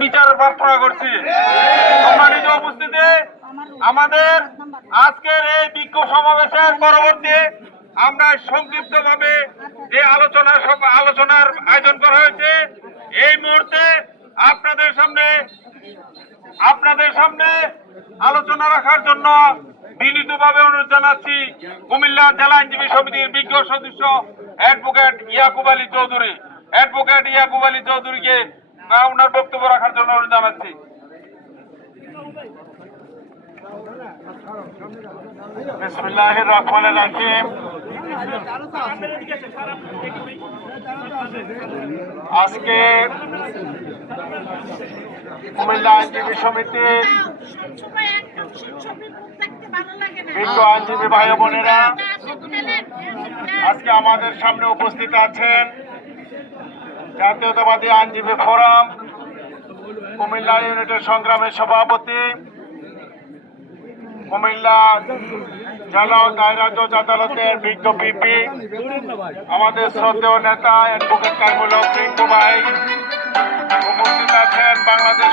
বিচার প্রার্থনা করছি। সম্মানিত উপস্থিতি, আমাদের আজকের এই বিক্ষোভ সমাবেশের পরবর্তী আমরা সংক্ষিপ্ত ভাবে যে আলোচনা আলোচনার আয়োজন করা হয়েছে, এই মুহূর্তে আপনাদের সামনে আপনাদের সামনে আলোচনা রাখার জন্য বিনীতভাবে অনুরোধ জানাচ্ছি কুমিল্লা জেলা আইনজীবী সমিতির বিজ্ঞ সদস্য অ্যাডভোকেট ইয়াকুব আলী চৌধুরী। অ্যাডভোকেট ইয়াকুব আলী চৌধুরীকে আহ, ওনার বক্তব্য রাখার জন্য জানাচ্ছি। বিসমিল্লাহির রহমানির রহিম। আজকে কুমিল্লা আইনজীবী সমিতির না বিজ্ঞ আইনজীবী ভাই বোনেরা আজকে আমাদের সামনে উপস্থিত আছেন জাতীয়তাবাদী আইনজীবী ফোরাম, কুমিল্লা ইউনিটের সংগ্রামের সভাপতি, কুমিল্লা জেলা দায়রা জজ আদালতের বিজ্ঞ পিপি আমাদের শ্রদ্ধেয় নেতা অ্যাডভোকেট কামুল কুমাই উপস্থিত আছেন বাংলাদেশ